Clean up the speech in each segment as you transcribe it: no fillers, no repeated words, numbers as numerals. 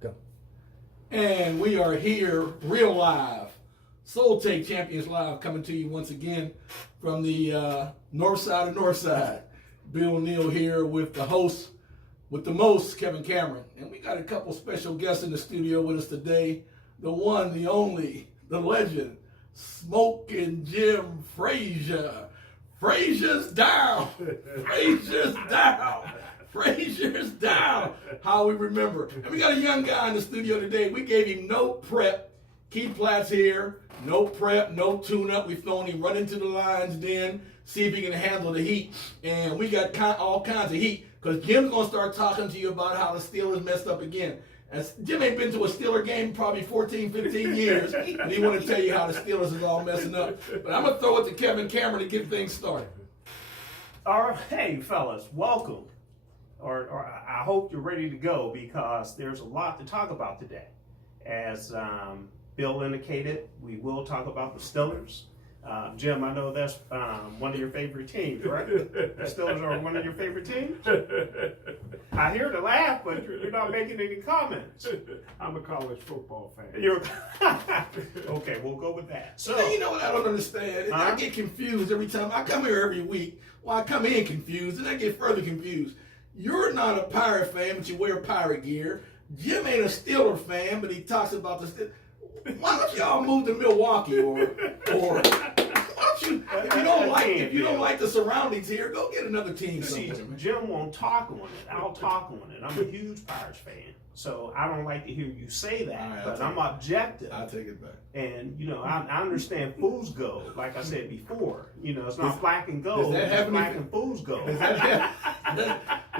Go. And we are here, real live. Soultake Champions Live coming to you once again from the north side of Northside. Bill Neal here with the host, with the most, Kevin Cameron. And we got a couple special guests in the studio with us today. The one, the only, the legend, Smoking Jim Frazier. Frazier's down. Frazier's down. Frazier's down. How we remember. And we got a young guy in the studio today. We gave him no prep. Keith Platt's here. No prep, no tune-up. We've thrown him right into the lines then, see if he can handle the heat. And we got all kinds of heat because Jim's going to start talking to you about how the Steelers messed up again. As Jim ain't been to a Steeler game probably 14, 15 years, and he want to tell you how the Steelers is all messing up. But I'm going to throw it to Kevin Cameron to get things started. All right, hey, fellas, welcome. Or I hope you're ready to go because there's a lot to talk about today. As Bill indicated, we will talk about the Steelers. Jim, I know that's one of your favorite teams, right? The Steelers are one of your favorite teams? I hear the laugh, but you're not making any comments. I'm a college football fan. Okay, we'll go with that. So you know what I don't understand? I get confused every time. I come here every week. Well, I come in confused, and I get further confused. You're not a Pirate fan, but you wear Pirate gear. Jim ain't a Steeler fan, but he talks about the Steelers. Why don't y'all move to Milwaukee or why don't you, if you don't like the surroundings here, go get another team somewhere. See, Jim won't talk on it. I'll talk on it. I'm a huge Pirates fan, so I don't like to hear you say that. Right, but I'm objective. I'll take it back. And I understand fool's gold. Like I said before, it's not black and gold. It's black and fool's gold. Does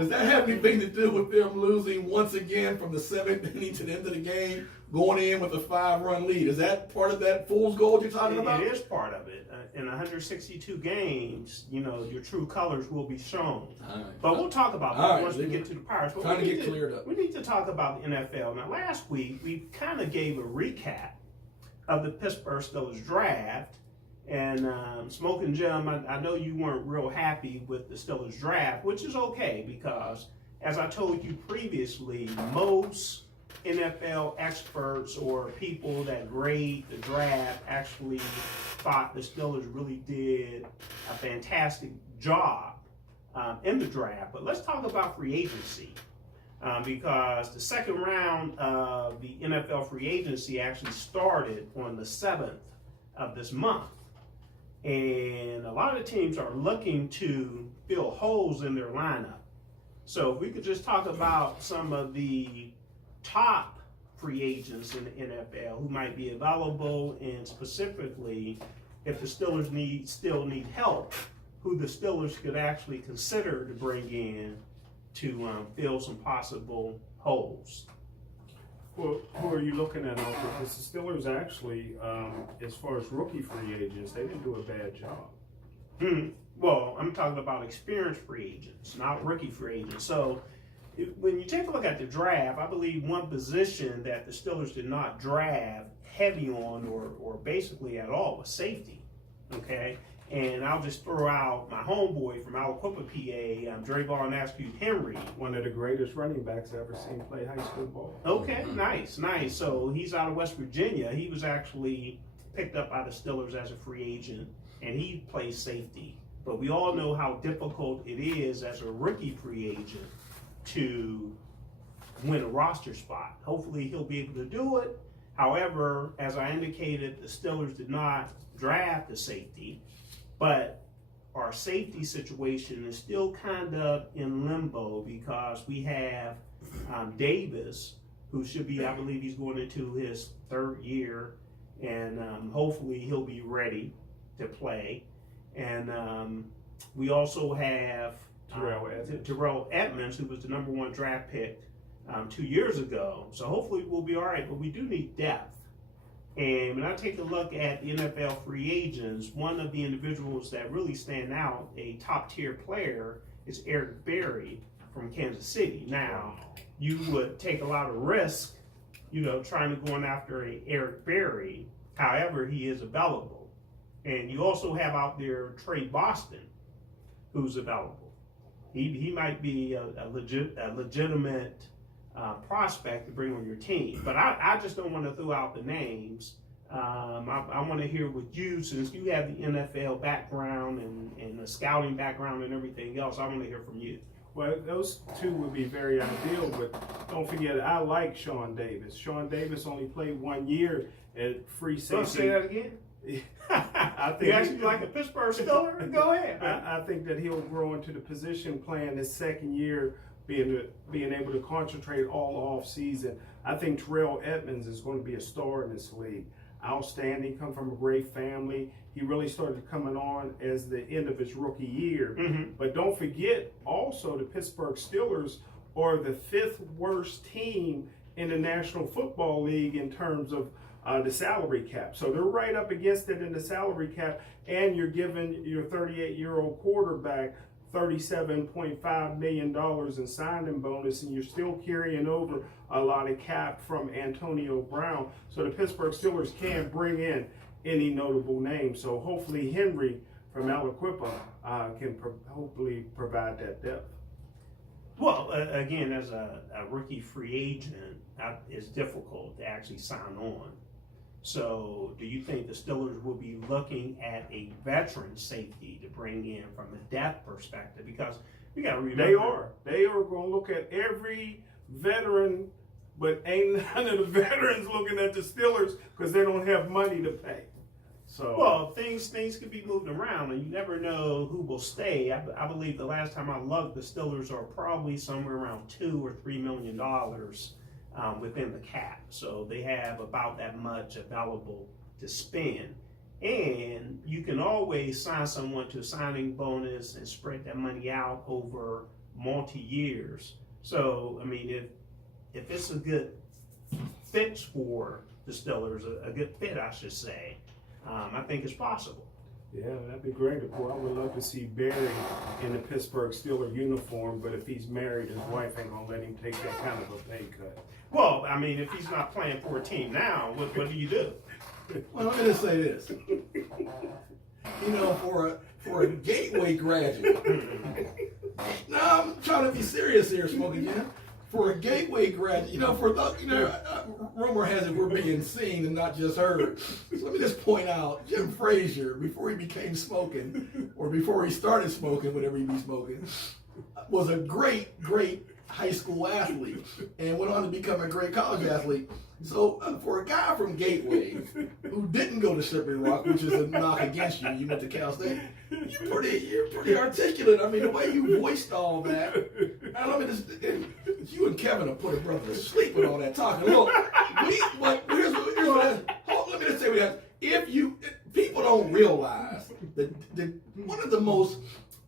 that have anything to do with them losing once again from the seventh inning to the end of the game, going in with a 5-run lead? Is that part of that fool's gold you're talking about? It is part of it. In 162 games, your true colors will be shown. Right. But we'll talk about that once we get to the Pirates. But trying to get cleared up. We need to talk about the NFL. Now, last week, we kind of gave a recap of the Pittsburgh Steelers draft. And Smoking Jim, I know you weren't real happy with the Steelers draft, which is okay because, as I told you previously, most NFL experts or people that grade the draft actually thought the Steelers really did a fantastic job in the draft. But let's talk about free agency because the second round of the NFL free agency actually started on the 7th of this month. And a lot of teams are looking to fill holes in their lineup. So if we could just talk about some of the top free agents in the NFL who might be available, and specifically if the Steelers still need help, who the Steelers could actually consider to bring in to fill some possible holes. Well, who are you looking at? Because the Steelers actually, as far as rookie free agents, they didn't do a bad job. Well, I'm talking about experienced free agents, not rookie free agents. So when you take a look at the draft, I believe one position that the Steelers did not draft heavy on or basically at all was safety. Okay? And I'll just throw out my homeboy from Aliquippa, PA, Drayvon Askew-Henry. One of the greatest running backs I've ever seen play high school ball. Okay, nice. So he's out of West Virginia. He was actually picked up by the Steelers as a free agent, and he plays safety. But we all know how difficult it is as a rookie free agent to win a roster spot. Hopefully he'll be able to do it. However, as I indicated, the Steelers did not draft a safety. But our safety situation is still kind of in limbo because we have Davis, who should be, I believe he's going into his 3rd year, and hopefully he'll be ready to play. And we also have Terrell Edmonds, who was the #1 draft pick 2 years ago. So hopefully we'll be all right, but we do need depth. And when I take a look at the NFL free agents, one of the individuals that really stand out, a top-tier player, is Eric Berry from Kansas City. Now, you would take a lot of risk, trying to go after a Eric Berry. However, he is available. And you also have out there Trey Boston, who's available. He might be a legitimate prospect to bring on your team. But I just don't want to throw out the names. I want to hear with you, since you have the NFL background and the scouting background and everything else. I want to hear from you. Well, those two would be very ideal, but don't forget, I like Sean Davis. Sean Davis only played 1 year at free safety. Don't say that again. I think You actually like a Pittsburgh Steeler? Go ahead. I think that he'll grow into the position playing his second year, being able to concentrate all off season. I think Terrell Edmonds is going to be a star in this league. Outstanding, come from a great family. He really started coming on as the end of his rookie year. Mm-hmm. But don't forget, also the Pittsburgh Steelers are the 5th worst team in the National Football League in terms of the salary cap. So they're right up against it in the salary cap, and you're giving your 38-year-old quarterback $37.5 million in signing bonus, and you're still carrying over a lot of cap from Antonio Brown. So the Pittsburgh Steelers can't bring in any notable names. So hopefully Henry from Aliquippa can hopefully provide that depth. Well, again, as a rookie free agent, it's difficult to actually sign on. So do you think the Steelers will be looking at a veteran safety to bring in from a depth perspective? Because we got to remember. They are going to look at every veteran, but ain't none of the veterans looking at the Steelers because they don't have money to pay. So well, things could be moved around, and you never know who will stay. I believe the last time I looked, the Steelers are probably somewhere around $2 or $3 million within the cap. So they have about that much available to spend. And you can always sign someone to a signing bonus and spread that money out over multi-years. So, I mean, if it's a good fit for the Steelers, a good fit, I should say, I think it's possible. yeah, that'd be great. Boy, I would love to see Barry in the Pittsburgh Steelers uniform, but if he's married, his wife ain't going to let him take that kind of a pay cut. Well, I mean, if he's not playing for a team now, what do you do? Well, let me just say this. You know, for a gateway graduate, now I'm trying to be serious here, Smokey Jim. For a gateway graduate, you know, rumor has it we're being seen and not just heard. So let me just point out, Jim Frazier, before he became smoking, or before he started smoking, whatever he be smoking, was a great high school athlete and went on to become a great college athlete. So for a guy from Gateway who didn't go to Slippery Rock, which is a knock against you, you went to Cal State, you're pretty articulate. I mean, the way you voiced all that, let me just, you and Kevin have put a brother to sleep with all that talking. Look, let me just say what people don't realize that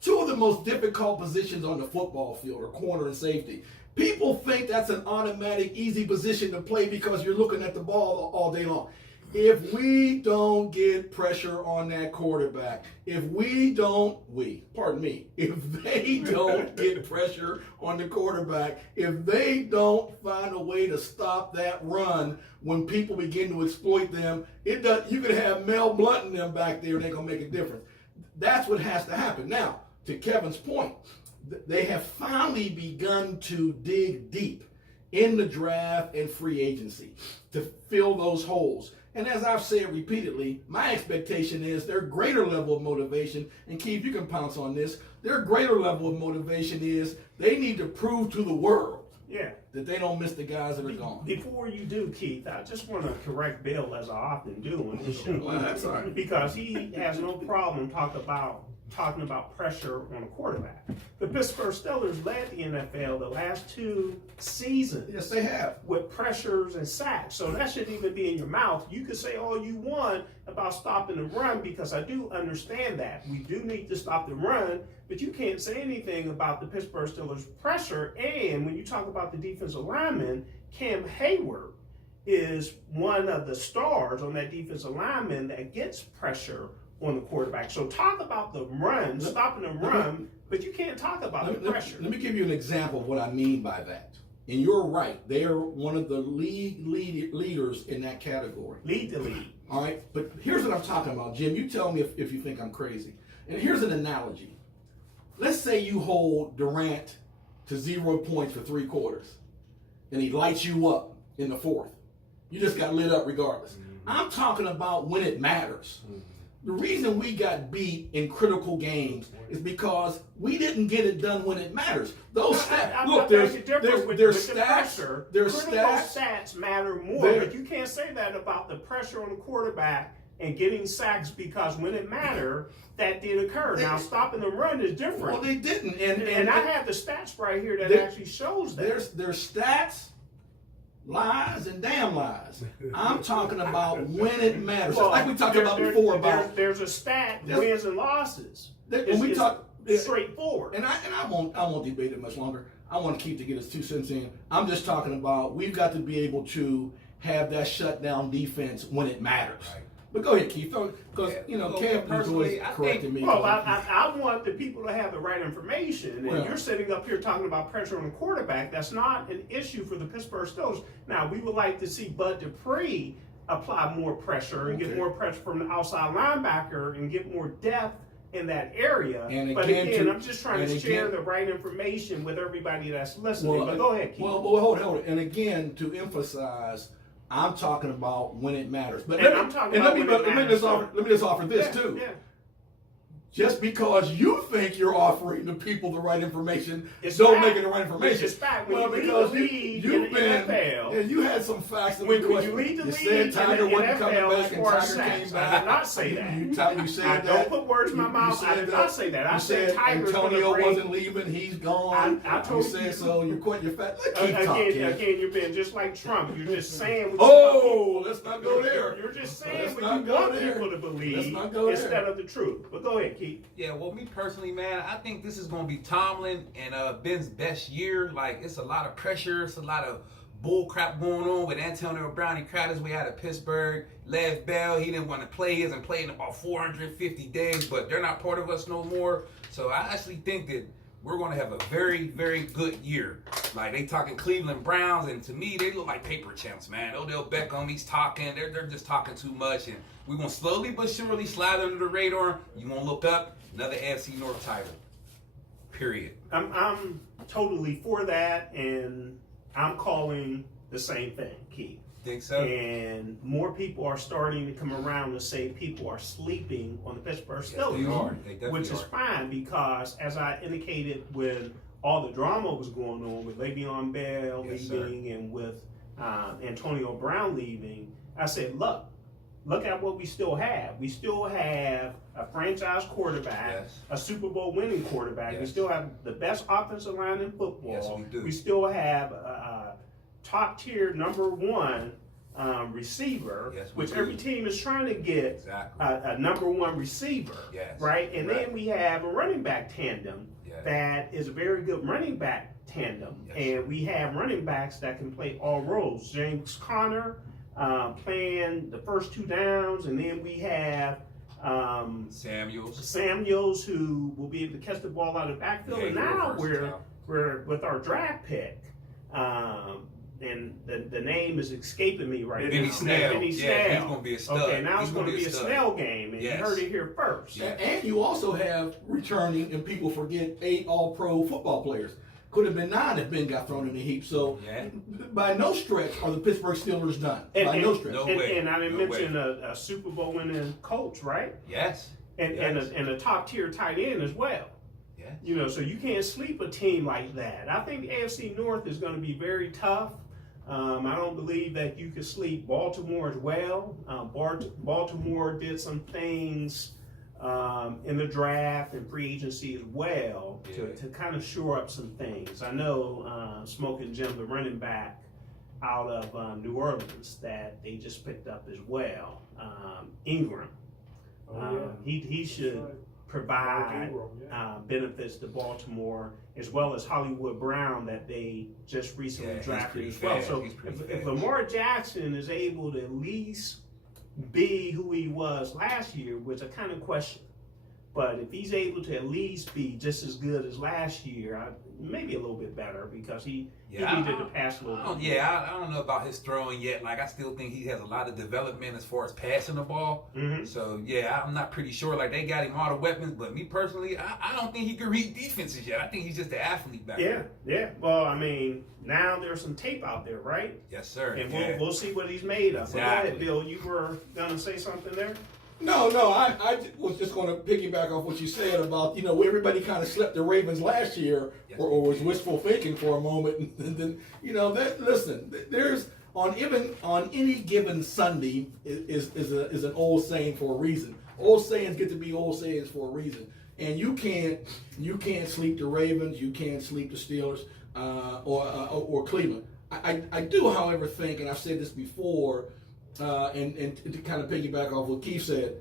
two of the most difficult positions on the football field are corner and safety. People think that's an automatic, easy position to play because you're looking at the ball all day long. If we don't get pressure on that quarterback, if they don't get pressure on the quarterback, if they don't find a way to stop that run when people begin to exploit them, you could have Mel Blount and them back there and they're going to make a difference. That's what has to happen. Now, to Kevin's point, they have finally begun to dig deep in the draft and free agency to fill those holes. And as I've said repeatedly, my expectation is their greater level of motivation, and Keith, you can pounce on this, their greater level of motivation is they need to prove to the world that they don't miss the guys that are gone. Before you do, Keith, I just want to correct Bill, as I often do on this show. Well, that's all right. Because he has no problem talking about pressure on a quarterback. The Pittsburgh Steelers led the NFL the last 2 seasons. Yes, they have. With pressures and sacks. So that shouldn't even be in your mouth. You can say all you want about stopping the run, because I do understand that. We do need to stop the run, but you can't say anything about the Pittsburgh Steelers pressure. And when you talk about the defensive lineman, Cam Hayward is one of the stars on that defensive lineman that gets pressure on the quarterback. So talk about the run, stopping the run, but you can't talk about the pressure. Let me give you an example of what I mean by that. And you're right. They are one of the leaders in that category. Lead the league. All right. But here's what I'm talking about, Jim. You tell me if you think I'm crazy. And here's an analogy. Let's say you hold Durant to 0 points for 3 quarters. and he lights you up in the fourth. You just got lit up regardless. I'm talking about when it matters. The reason we got beat in critical games is because we didn't get it done when it matters. Those stats, look, there's stats. There's stats matter more, but you can't say that about the pressure on the quarterback and getting sacks, because when it mattered, that did occur. Now, stopping the run is different. Well, they didn't, and I have the stats right here that actually shows that. There's stats. Lies and damn lies. I'm talking about when it matters. Well, like we talked about before. About there's a stat, wins and losses. When we talk straightforward. And I won't debate it much longer. I want to keep to get his 2 cents in. I'm just talking about we've got to be able to have that shutdown defense when it matters. Right. But go ahead, Keith, because Cam personally correcting me. Well, I want the people to have the right information, and you're sitting up here talking about pressure on the quarterback. That's not an issue for the Pittsburgh Steelers. Now, we would like to see Bud Dupree apply more pressure and get more pressure from the outside linebacker and get more depth in that area. But again, I'm just trying to share the right information with everybody that's listening. But go ahead, Keith. Well, hold on. And again, to emphasize, I'm talking about when it matters. But let me just offer this too. Yeah. Just because you think you're offering the people the right information, don't make it the right information. It's fact. When because you've been NFL, you had some facts. When you lead the league, said Tiger wasn't coming back, and Tiger came back. I did not say that. You said that. Don't put words in my mouth. I did not say that. I said Tiger's Antonio wasn't leaving. He's gone. I told you said so. You're quitting your fact. Again, you're being just like Trump. You're just saying. Let's not go there. You're just saying what you want people to believe instead of the truth. But go ahead, Keith. Yeah, well, me personally, man, I think this is going to be Tomlin and Ben's best year. Like, it's a lot of pressure. It's a lot of bull crap going on with Antonio Brown. He cried his way out of Pittsburgh. Lev Bell, he didn't want to play. He hasn't played in about 450 days, but they're not part of us no more. So I actually think that we're going to have a very, very good year. Like, they talking Cleveland Browns, and to me, they look like paper champs, man. Odell Beckham, he's talking. They're just talking too much, and we're going to slowly but surely slide under the radar. You won't look up. Another AFC North title. Period. I'm totally for that, and I'm calling the same thing, Keith. Think so? And more people are starting to come around and say people are sleeping on the Pittsburgh Steelers. Yes, they are. They definitely which is fine, because as I indicated when all the drama was going on with Le'Veon Bell leaving and with Antonio Brown leaving, I said, look at what we still have. We still have a franchise quarterback, a Super Bowl winning quarterback. We still have the best offensive line in football. Yes, we do. We still have a top tier number one receiver, which every team is trying to get a number one receiver, right? And then we have a running back tandem that is a very good running back tandem. And we have running backs that can play all roles. James Conner playing the first two downs, and then we have Samuels, who will be able to catch the ball out of the backfield. And now we're with our draft pick, and the name is escaping me right now. Benny Snell. Benny He's Snell. going to be a stud. Okay, now it's going to be a Snell game, and you heard it here first. And you also have returning, and people forget, 8 All-Pro football players. Could have been 9 if Ben got thrown in the heap. So, by no stretch are the Pittsburgh Steelers done. No stretch. And I didn't mention a Super Bowl winning coach, right? Yes. And a top tier tight end as well. Yes. You know, so you can't sleep a team like that. I think the AFC North is going to be very tough. I don't believe that you could sleep Baltimore as well. Baltimore did some things in the draft and free agency as well to kind of shore up some things. I know Smoking Jim, the running back out of New Orleans, that they just picked up as well. Ingram. He should provide benefits to Baltimore, as well as Hollywood Brown that they just recently drafted as well. So if Lamar Jackson is able to at least be who he was last year, which I kind of question, but if he's able to at least be just as good as last year, maybe a little bit better because he Yeah, needed to pass a little bit. I don't know about his throwing yet. Like, I still think he has a lot of development as far as passing the ball. Mm-hmm. So, yeah, I'm not pretty sure. Like, they got him all the weapons, but me personally, I don't think he can read defenses yet. I think he's just an athlete back there. Yeah. Well, I mean, now there's some tape out there, right? Yes, sir. And Yeah. we'll see what he's made of. But go Exactly. ahead, Bill. You were going to say something there? No, I was just going to piggyback off what you said about, everybody kind of slept the Ravens last year Yes. or was wishful thinking for a moment. And then, listen, there's on any given Sunday is an old saying for a reason. Old sayings get to be old sayings for a reason. And you can't sleep the Ravens, you can't sleep the Steelers or Cleveland. I do, however, think, and I've said this before, and to kind of piggyback off what Keith said,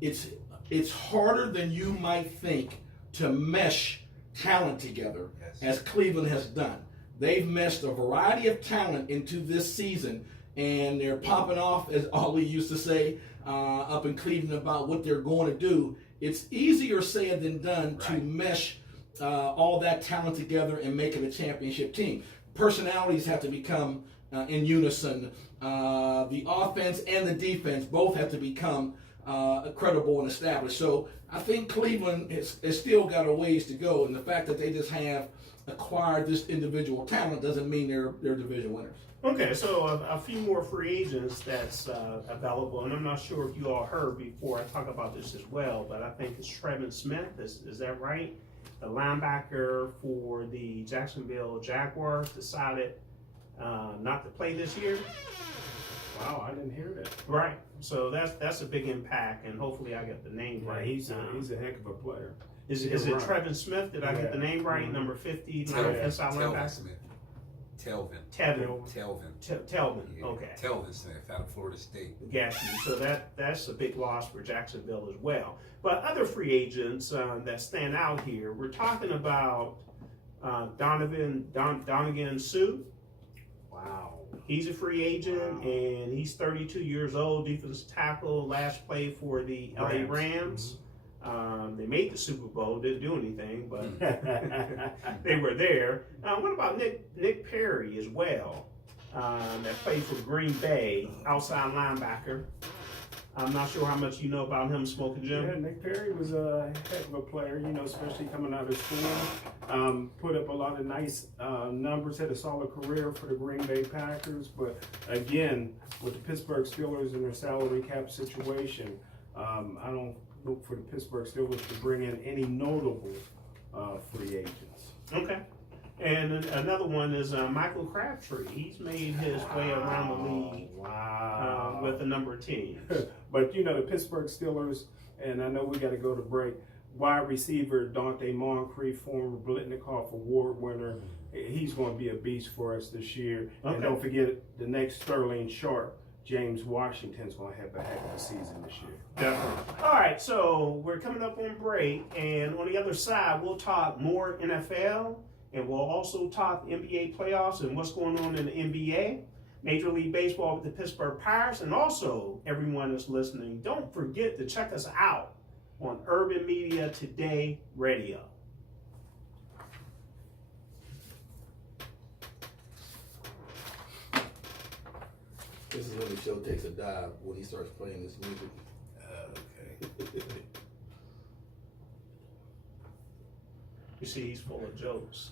it's harder than you might think to mesh talent together, Yes. as Cleveland has done. They've meshed a variety of talent into this season, and they're popping off, as Ollie used to say, up in Cleveland about what they're going to do. It's easier said than done to Right. mesh all that talent together and make it a championship team. Personalities have to become in unison. The offense and the defense both have to become credible and established. So I think Cleveland has still got a ways to go, and the fact that they just have acquired this individual talent doesn't mean they're division winners. Okay, so a few more free agents that's available, and I'm not sure if you all heard before I talk about this as well, but I think it's Trevin Smith. Is that right? The linebacker for the Jacksonville Jaguars decided not to play this year. Wow, I didn't hear that. Right. So that's a big impact, and hopefully I get the name Yeah, right. he's a heck of a player. Is You're it right. Trevin Smith? Did I get the name right? Mhm. Number 50, Telvin, inside Telvin linebacker. Smith. Telvin. Telvin. Yeah. Okay. Telvin Smith out of Florida State. Got you. So that's a big loss for Jacksonville as well. But other free agents that stand out here, we're talking about Donegan Sue. Wow. He's a free agent, and he's 32 years old, defensive tackle, last played for the LA Rams. They made the Super Bowl, didn't do anything, but they were there. What about Nick Perry as well, that played for Green Bay, outside linebacker? I'm not sure how much you know about him, Smoking Jim. Yeah, Nick Perry was a heck of a player, especially coming out of school. Put up a lot of nice numbers, had a solid career for the Green Bay Packers. But again, with the Pittsburgh Steelers and their salary cap situation, I don't look for the Pittsburgh Steelers to bring in any notable free agents. Okay. And another one is Michael Crabtree. He's made his way around the league with the number 10. But the Pittsburgh Steelers, and I know we got to go to break. Wide receiver Dante Moncrief, former Blitnikoff Award winner, he's going to be a beast for us this year. Okay. And don't forget the next Sterling Sharp, James Washington's going to have a heck of a season this year. Definitely. All right, so we're coming up on break, and on the other side, we'll talk more NFL, and we'll also talk NBA playoffs and what's going on in the NBA, Major League Baseball with the Pittsburgh Pirates, and also everyone that's listening, don't forget to check us out on Urban Media Today Radio. This is when the show takes a dive, when he starts playing this music. Okay. You see, he's full of jokes.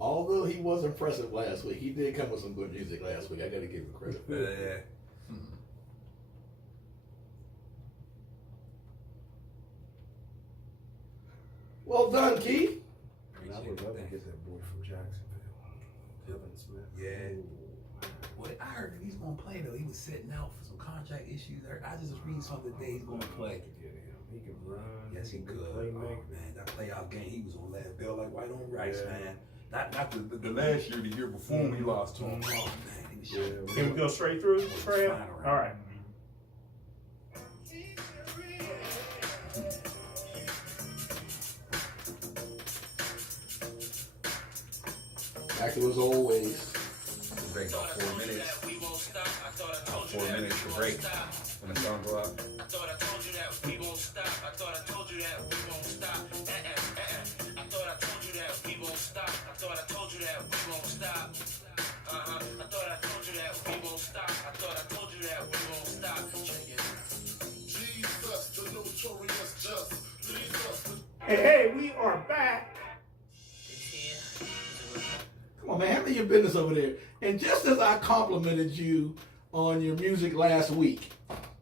Although he was impressive last week, he did come with some good music last week. I got to give him credit. Yeah. Well done, Keith. I would love to get that boy from Jacksonville, Dylan Smith. Yeah. Well, I heard that he's gonna play though. He was sitting out for some contract issues. I just was reading something today. He's gonna play. He can run. Yes, he could. play Oh, make. man, that playoff game, he was on last bell like white on rice, Yeah. man. Not the last year, the year before we lost to him. Oh man, he was shooting. Can we go straight through, Trey? Fine, all right. All right. Back to his old ways. Break about 4 minutes. About 4 minutes to break when the song go out. I thought I told you that we won't stop. I thought I told you that we won't stop. I thought I told you that we won't stop. I thought I told you that we won't stop. I thought I told you that we won't stop. I thought I told you that we won't stop. Check it. Jesus, the notorious just. Jesus. Hey, we are back. Come on, man, handle your business over there. And just as I complimented you on your music last week,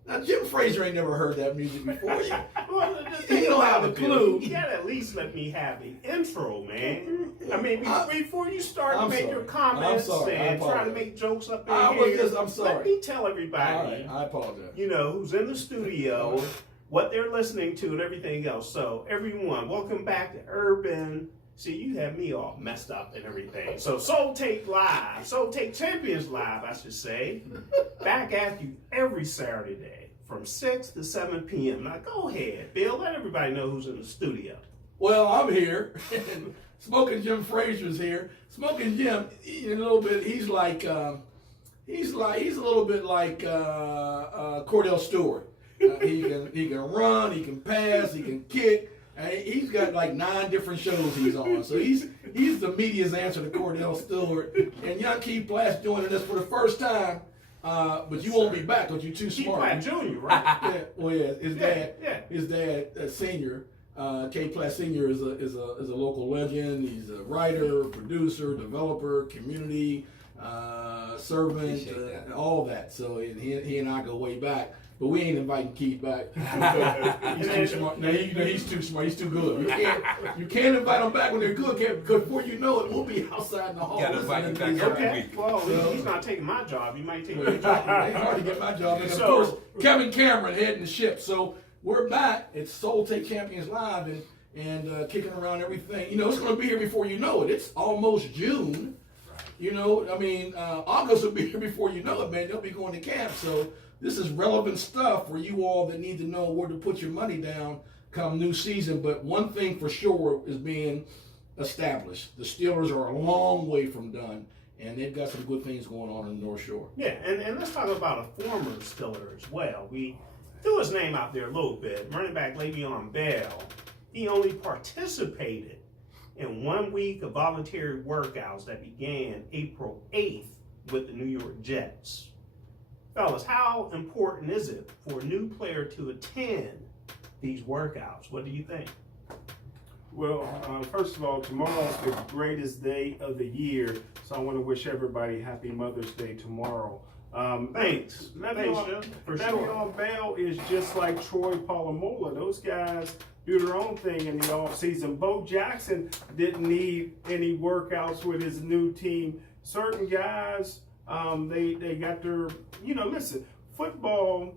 now Jim Frazier ain't never heard that music before. He don't have a clue. You gotta at least let me have the intro, man. I mean, before you start to I'm make sorry. your comments I'm sorry. and try to make jokes up in I'm sorry. let me tell everybody, All right, I apologize. you know, who's in the studio, what they're listening to, and everything else. So, everyone, welcome back to Urban. See, you have me all messed up and everything. So, Soultake Live, Soultake Champions Live, I should say, back at you every Saturday day from 6 to 7 p.m. Now, go ahead, Bill. Let everybody know who's in the studio. Well, I'm here. Smoking Jim Frazier's here. Smoking Jim, in a little bit, he's a little bit like Cordell Stewart. He can run, he can pass, he can kick. And he's got like 9 different shows he's on. So he's the media's answer to Cordell Stewart. And young Keith Platt's joining us for the first time. But you won't be back because you're too Keith smart. Platt Jr., right? Yeah, well, yeah, his dad, Yeah. Senior, K. Platt Senior is a local legend. He's a writer, producer, developer, community servant, and all that. So he and I go way back. But we ain't inviting Keith back. He's too smart. No, he's too smart. He's too good. You can't invite them back when they're good, because before you know it, we'll be outside in the hall. Gotta invite him back every Okay. week. Well, he's not taking my job. He might take your It's job. hard to get my job. And of So- course, Kevin Cameron heading the ship. So we're back. It's Soultake Champions Live and kicking around everything. You know, it's going to be here before you know it. It's almost June. You know, I mean, August will be here before you know it, man. They'll be going to camp. So this is relevant stuff for you all that need to know where to put your money down come new season. But one thing for sure is being established. The Steelers are a long way from done, and they've got some good things going on in the North Shore. Yeah, and let's talk about a former Steeler as well. We threw his name out there a little bit. Running back Le'Veon Bell. He only participated in 1 week of voluntary workouts that began April 8th with the New York Jets. Fellas, how important is it for a new player to attend these workouts? What do you think? Well, first of all, tomorrow's the greatest day of the year, so I want to wish everybody happy Mother's Day tomorrow. Thanks. Le'Veon For sure. Le'Veon Bell is just like Troy Polamalu. Those guys do their own thing in the offseason. Bo Jackson didn't need any workouts with his new team. Certain guys, they got their, listen, football,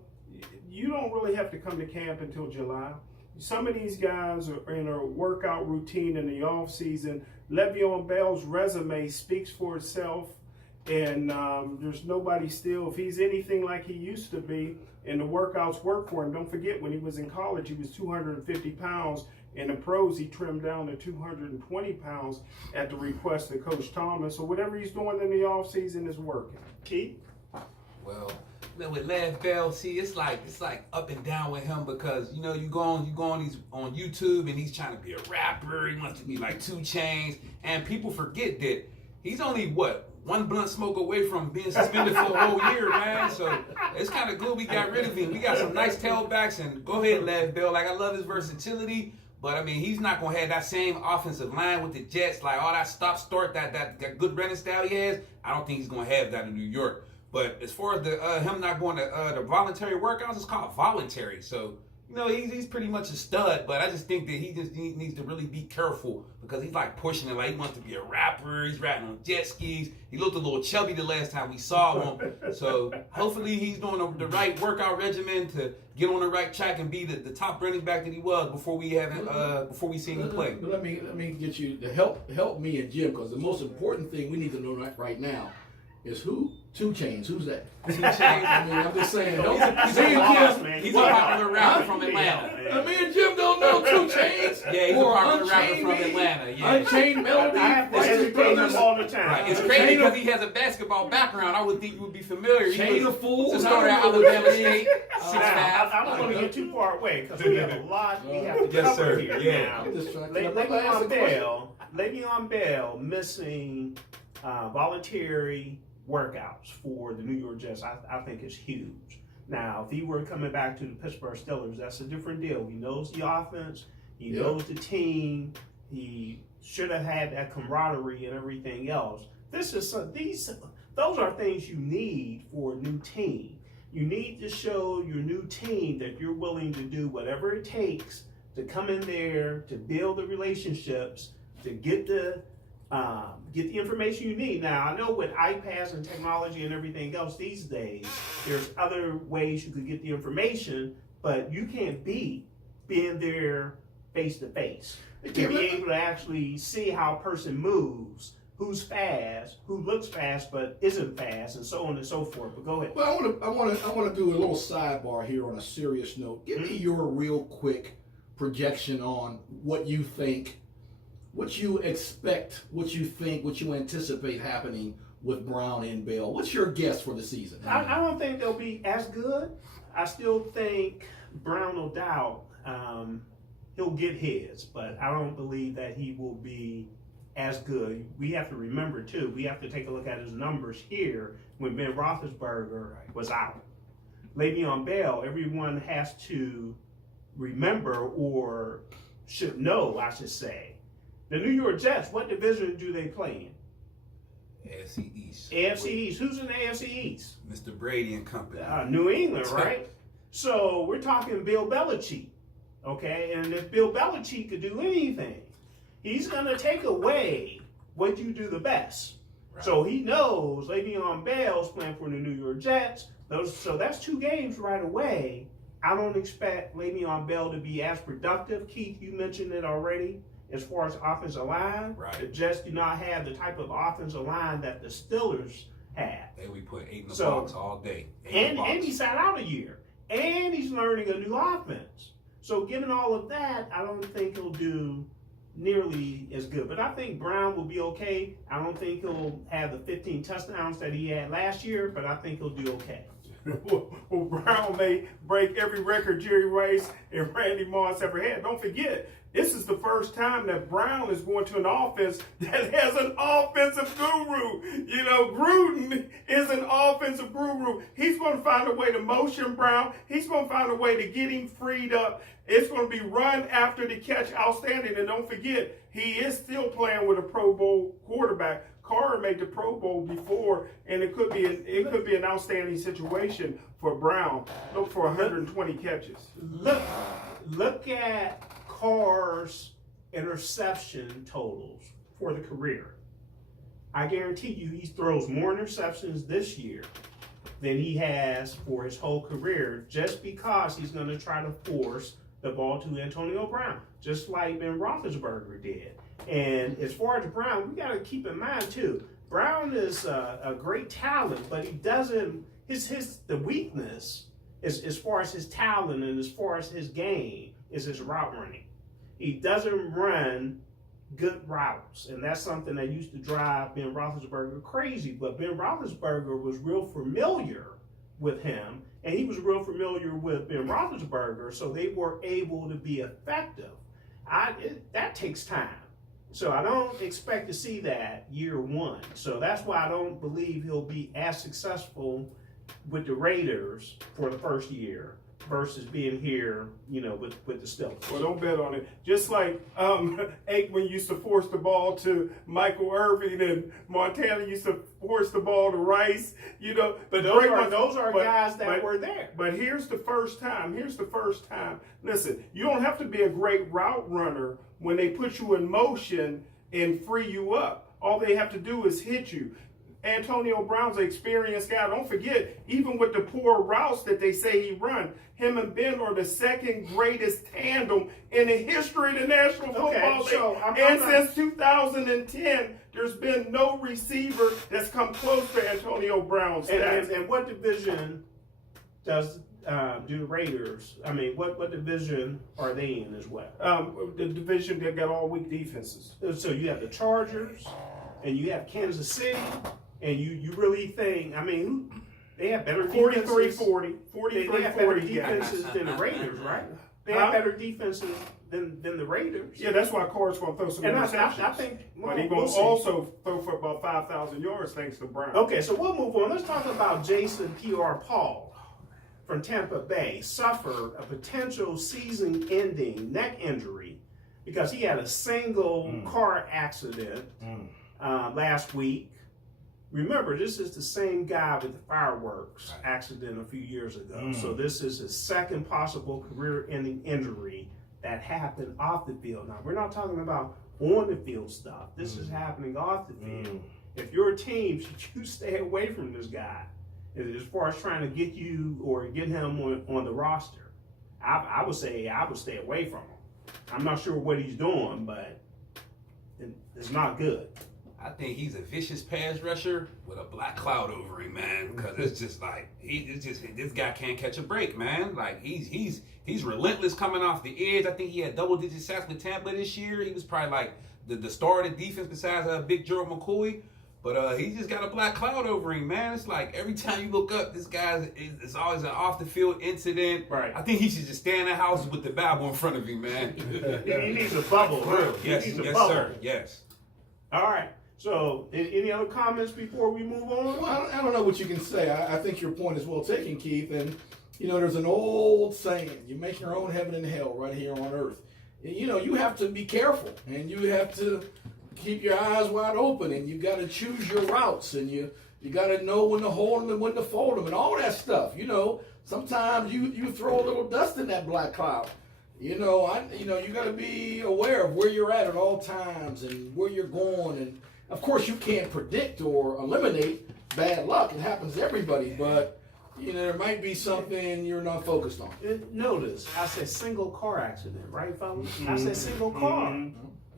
you don't really have to come to camp until July. Some of these guys are in a workout routine in the offseason. Le'Veon Bell's resume speaks for itself. And there's nobody still, if he's anything like he used to be, and the workouts work for him. Don't forget, when he was in college, he was 250 pounds. In the pros, he trimmed down to 220 pounds at the request of Coach Thomas. So whatever he's doing in the offseason is working. Keith? Well, with Lev Bell, see, it's like up and down with him because you go on these on YouTube and he's trying to be a rapper. He wants to be like 2 Chainz, and people forget that he's only one blunt smoke away from being suspended for a whole year, man. So it's kind of good we got rid of him. We got some nice tailbacks, and go ahead, Lev Bell. Like, I love his versatility, but I mean, he's not gonna have that same offensive line with the Jets, like all that stop start, that good running style he has. I don't think he's gonna have that in New York. But as far as him not going to the voluntary workouts, it's called voluntary. So he's pretty much a stud, but I just think that he needs to really be careful because he's like pushing it like he wants to be a rapper. He's riding on jet skis. He looked a little chubby the last time we saw him. So hopefully he's doing the right workout regimen to get on the right track and be the top running back that he was before we seen him play. But let me get you to help me and Jim, because the most important thing we need to know right now is who? 2 Chainz. Who's that? 2 Chainz. I mean, I'm just saying. Don't, He's me a and boss, Jim, man. He's a popular rapper from Atlanta. me and Jim don't know 2 Chainz. Yeah, he's a or popular rapper Unchained from Me, Atlanta. Yeah. Unchained Melody. I have to Righteous educate Brothers. him all the time. Right. It's crazy because he has a basketball background. I would think you would be familiar. He Chain was of Fools. the starter at I don't know what Alabama that is. State. 6'5". I don't want to get too far away because we have a lot we have to Yes, cover sir. here. Yeah. Now, I'm just trying to ask Le'Veon Bell missing voluntary workouts for the New York Jets, I think is huge. Now, if he were coming back to the Pittsburgh Steelers, that's a different deal. He knows the offense, he knows the team, he should have had that camaraderie and everything else. Those are things you need for a new team. You need to show your new team that you're willing to do whatever it takes to come in there, to build the relationships, to get the information you need. Now, I know with iPads and technology and everything else these days, there's other ways you could get the information, but you can't beat being there face to face. To be able to actually see how a person moves, who's fast, who looks fast but isn't fast, and so on and so forth. But go ahead. Well, I want to do a little sidebar here on a serious note. Give me your real quick projection on what you think, what you expect, what you think, what you anticipate happening with Brown and Bell. What's your guess for the season? I don't think they'll be as good. I still think Brown, no doubt, he'll get his, but I don't believe that he will be as good. We have to remember, too, we have to take a look at his numbers here when Ben Roethlisberger was out. Le'Veon Bell, everyone has to remember, or should know, I should say, the New York Jets, what division do they play in? AFC East. AFC East. Who's in the AFC East? Mr. Brady and company. New England, right? So we're talking Bill Belichick, okay? And if Bill Belichick could do anything, he's going to take away what you do the best. Right. So he knows Le'Veon Bell's playing for the New York Jets. So that's 2 games right away. I don't expect Le'Veon Bell to be as productive. Keith, you mentioned it already. As far as offensive line, right. The Jets do not have the type of offensive line that the Steelers have. And we put 8 in the box all day. And he sat out a year. And he's learning a new offense. So given all of that, I don't think he'll do nearly as good. But I think Brown will be okay. I don't think he'll have the 15 touchdowns that he had last year, but I think he'll do okay. Well, Brown may break every record Jerry Rice and Randy Moss ever had. Don't forget, this is the first time that Brown is going to an offense that has an offensive guru. You know, Gruden is an offensive guru. He's going to find a way to motion Brown. He's going to find a way to get him freed up. It's going to be run after the catch outstanding. And don't forget, he is still playing with a Pro Bowl quarterback. Carr made the Pro Bowl before, and it could be an outstanding situation for Brown. Look for 120 catches. Look at Carr's interception totals for the career. I guarantee you he throws more interceptions this year than he has for his whole career, just because he's going to try to force the ball to Antonio Brown, just like Ben Roethlisberger did. And as far as Brown, we got to keep in mind too, Brown is a great talent, but he doesn't, the weakness is as far as his talent and as far as his game is his route running. He doesn't run good routes, and that's something that used to drive Ben Roethlisberger crazy. But Ben Roethlisberger was real familiar with him, and he was real familiar with Ben Roethlisberger, so they were able to be effective. That takes time. So I don't expect to see that year one. So that's why I don't believe he'll be as successful with the Raiders for the first year versus being here, with the Steelers. Well, don't bet on it. Just like Aikman used to force the ball to Michael Irvin, and Montana used to force the ball to Rice. But those are guys that were there. But here's the first time. Listen, you don't have to be a great route runner when they put you in motion and free you up. All they have to do is hit you. Antonio Brown's an experienced guy. Don't forget, even with the poor routes that they say he run, him and Ben are the second greatest tandem in the history of the National Football League. So since 2010, There's been no receiver that's come close to Antonio Brown's stats. And what division does do the Raiders? I mean, what division are they in as well? The division that got all weak defenses. So you have the Chargers, and you have Kansas City, and you really think, I mean, they have better defenses. 43-40. They have better 43-40 defenses guys. than the Raiders, right? They have better defenses than the Raiders. Yeah, that's why Carr's going to throw some And interceptions. I think, But he's going we'll to see. also throw for about 5,000 yards thanks to Brown. Okay, so we'll move on. Let's talk about Jason Pierre-Paul from Tampa Bay. Suffered a potential season-ending neck injury because he had a single car accident last week. Remember, this is the same guy with the fireworks accident a few years ago. So this is his second possible career-ending injury that happened off the field. Now, we're not talking about on-the-field stuff. This is happening off the field. If you're a team, should you stay away from this guy as far as trying to get you or get him on the roster? I would say I would stay away from him. I'm not sure what he's doing, but it's not good. I think he's a vicious pass rusher with a black cloud over him, man. Because it's just like this guy can't catch a break, man. Like he's relentless coming off the edge. I think he had double-digit sacks with Tampa this year. He was probably like the star of the defense besides Big Gerald McCoy. But he just got a black cloud over him, man. It's like every time you look up, this guy is always an off-the-field incident. Right. I think he should just stay in the house with the Bible in front of him, man. He needs a bubble, really. Yes, He needs a yes, bubble. sir. Yes. All right. So, any other comments before we move on? Well, I don't know what you can say. I think your point is well taken, Keith. And, you know, there's an old saying, you make your own heaven and hell right here on earth. You know, you have to be careful, and you have to keep your eyes wide open, and you got to choose your routes, and you got to know when to hold them and when to fold them and all that stuff. You know, sometimes you throw a little dust in that black cloud. You know, you got to be aware of where you're at all times and where you're going. And, of course, you can't predict or eliminate bad luck. It happens to everybody, but, you know, there might be something you're not focused on. Notice, I said single car accident, right, fellas? I said single car.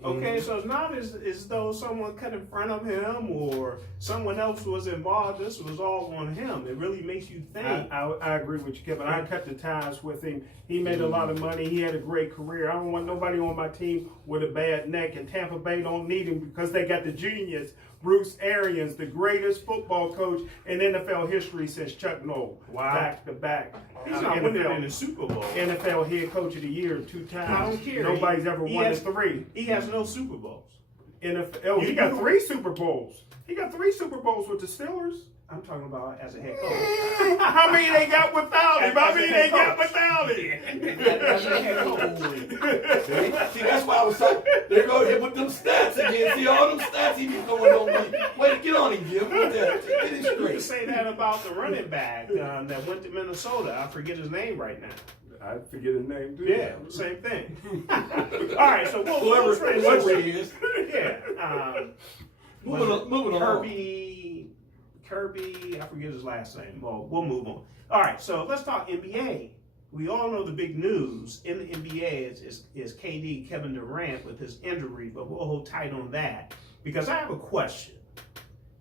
Okay, so it's not as though someone cut in front of him or someone else was involved. This was all on him. It really makes you think. I agree with you, Kevin. I cut the ties with him. He made a lot of money. He had a great career. I don't want nobody on my team with a bad neck, and Tampa Bay don't need him because they got the genius, Bruce Arians, the greatest football coach in NFL history since Chuck Noll. Wow. Back to back. He's not winning in the Super Bowl. NFL head coach of the year 2 times. I don't care. Nobody's ever He won has- 3. He has no Super Bowls. NFL. He got 3 Super Bowls. He got 3 Super Bowls with the Steelers. I'm talking about as a head coach. How many they got without him? How many they got without As a head coach. See, that's why I was talking. There go him with them stats again. See all them stats he be throwing on me. Wait, get on him, Jim. Get it You can straight. say that about the running back that went to Minnesota. I forget his name right now. I forget his name too. Yeah, same thing. All right, so we'll Whoever he is. Yeah. Moving on. Kirby, I forget his last name. Well, we'll move on. All right, so let's talk NBA. We all know the big news in the NBA is KD, Kevin Durant, with his injury, but we'll hold tight on that because I have a question.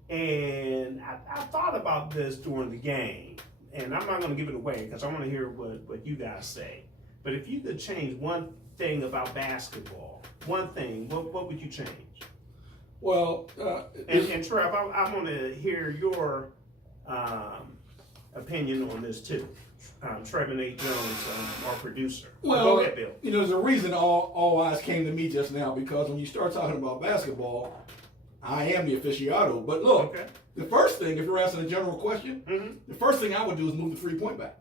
And I thought about this during the game, and I'm not going to give it away because I want to hear what you guys say. But if you could change one thing about basketball, one thing, what would you change? Well, And Trev, I want to hear your opinion on this too. Trevor Nate Jones, our producer. well, Go ahead, Bill. you know, there's a reason all eyes came to me just now because when you start talking about basketball, I am the aficionado. But look, Okay. the first thing, if you're asking a general question, Mm-hmm. the first thing I would do is move the 3-point back.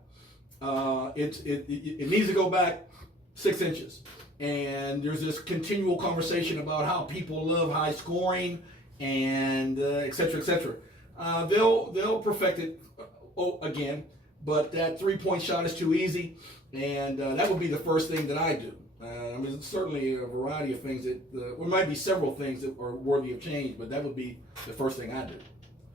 It needs to go back 6 inches. And there's this continual conversation about how people love high scoring and et cetera, et cetera. They'll perfect it again, but that 3-point shot is too easy, and that would be the first thing that I do. I mean, certainly a variety of things that there might be several things that are worthy of change, but that would be the first thing I do.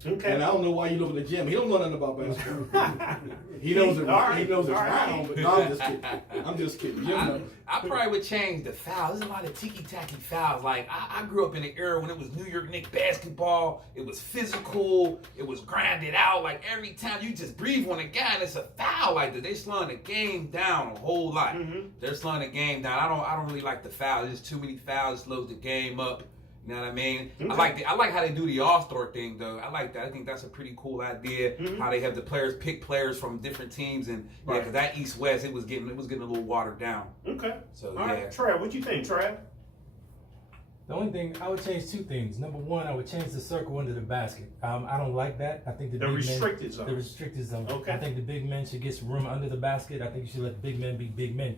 Okay. And I don't know why you live in the gym. He don't know nothing about basketball. He knows it. All right, He knows it's all right. round, but no, I'm just kidding. I'm just kidding. You know. I probably would change the fouls. There's a lot of ticky-tacky fouls. Like, I grew up in an era when it was New York Knicks basketball. It was physical. It was grinded out. Like, every time you just breathe on a guy and it's a foul like that. They slowing the game down a whole lot. They're slowing the game down. I don't really like the fouls. There's too many fouls. It slows the game up. You know what I mean? Okay. I like how they do the All-Star thing, though. I like that. I think that's a pretty cool idea. How they have the players pick players from different teams, and yeah, because that East-West, it was getting a little watered down. Okay. So All yeah. right, Trev, what you think, Trev? The only thing, I would change two things. Number one, I would change the circle under the basket. I don't like that. I think The big restricted men, zone. The restricted zone. Okay. I think the big men should get some room under the basket. I think you should let the big men be big men.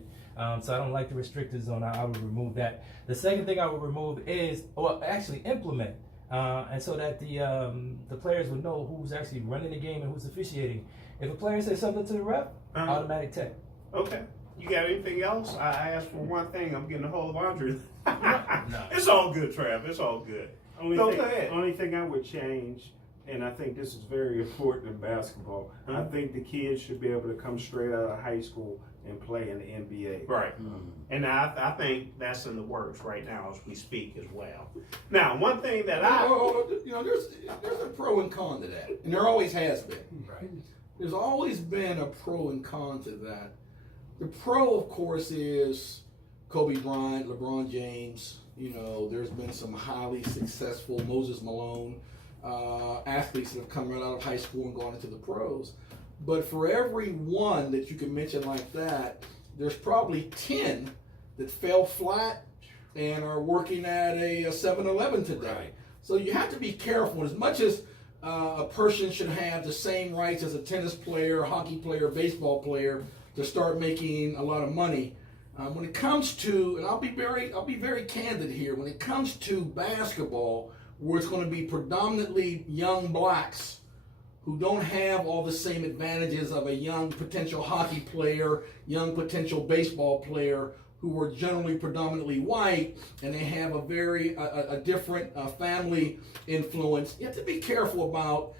So I don't like the restricted zone. I would remove that. The second thing I would remove is, well, actually implement, and so that the players would know who's actually running the game and who's officiating. If a player says something to the ref, automatic tech. Okay. You got anything else? I asked for one thing. I'm getting a whole laundry. No. It's all good, Trev. It's all good. Go ahead. Only thing I would change, and I think this is very important in basketball, I think the kids should be able to come straight out of high school and play in the NBA. Right. And I think that's in the works right now as we speak as well. Now, one thing that You know, there's a pro and con to that, and there always has been. Right. There's always been a pro and con to that. The pro, of course, is Kobe Bryant, LeBron James. You know, there's been some highly successful Moses Malone athletes that have come right out of high school and gone into the pros. But for every one that you can mention like that, there's probably 10 that fell flat and are working at a 7-Eleven today. Right. So you have to be careful. As much as a person should have the same rights as a tennis player, hockey player, baseball player to start making a lot of money, when it comes to, and I'll be very candid here, when it comes to basketball, where it's going to be predominantly young blacks who don't have all the same advantages of a young potential hockey player, young potential baseball player, who are generally predominantly white, and they have a different family influence. You have to be careful about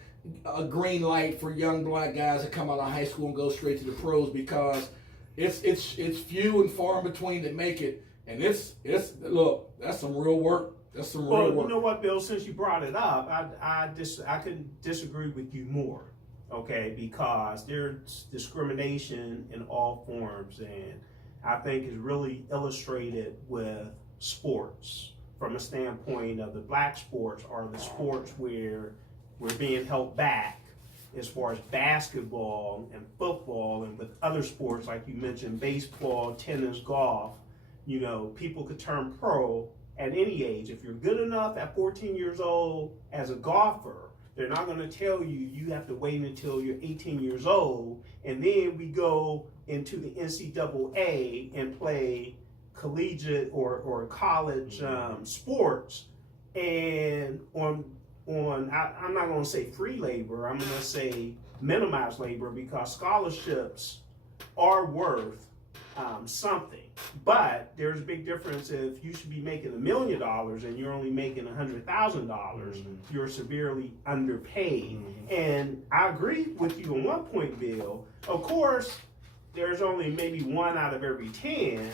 a green light for young black guys that come out of high school and go straight to the pros, because it's few and far in between that make it, and look, that's some real work. That's some real work. You know what, Bill? Since you brought it up, I couldn't disagree with you more. Okay, because there's discrimination in all forms, and I think is really illustrated with sports from a standpoint of the black sports are the sports where we're being held back as far as basketball and football, and with other sports like you mentioned, baseball, tennis, golf. You know, people could turn pro at any age. If you're good enough at 14 years old as a golfer, they're not going to tell you have to wait until you're 18 years old, and then we go into the NCAA and play collegiate or college sports, and on I'm not going to say free labor, I'm going to say minimized labor, because scholarships are worth something. But there's a big difference if you should be making $1 million and you're only making $100,000, you're severely underpaid. And I agree with you on one point, Bill. Of course, there's only maybe 1 out of every 10,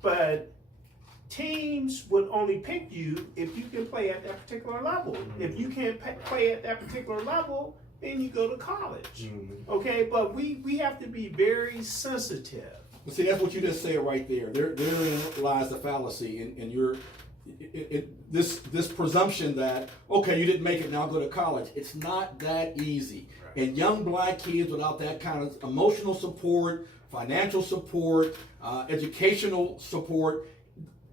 but teams would only pick you if you can play at that particular level. If you can't play at that particular level, then you go to college. Okay, but we have to be very sensitive. But see, that's what you just said right there. Therein lies the fallacy in your this presumption that, okay, you didn't make it, now go to college. It's not that easy. Right. And young black kids without that kind of emotional support, financial support, educational support,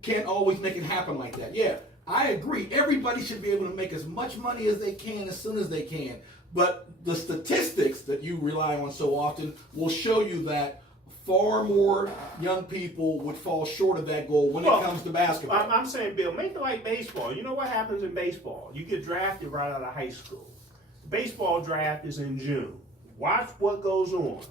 can't always make it happen like that. Yeah, I agree. Everybody should be able to make as much money as they can as soon as they can. But the statistics that you rely on so often will show you that far more young people would fall short of that goal when it comes to basketball. I'm saying, Bill, make it like baseball. You know what happens in baseball? You get drafted right out of high school. The baseball draft is in June. Watch what goes on.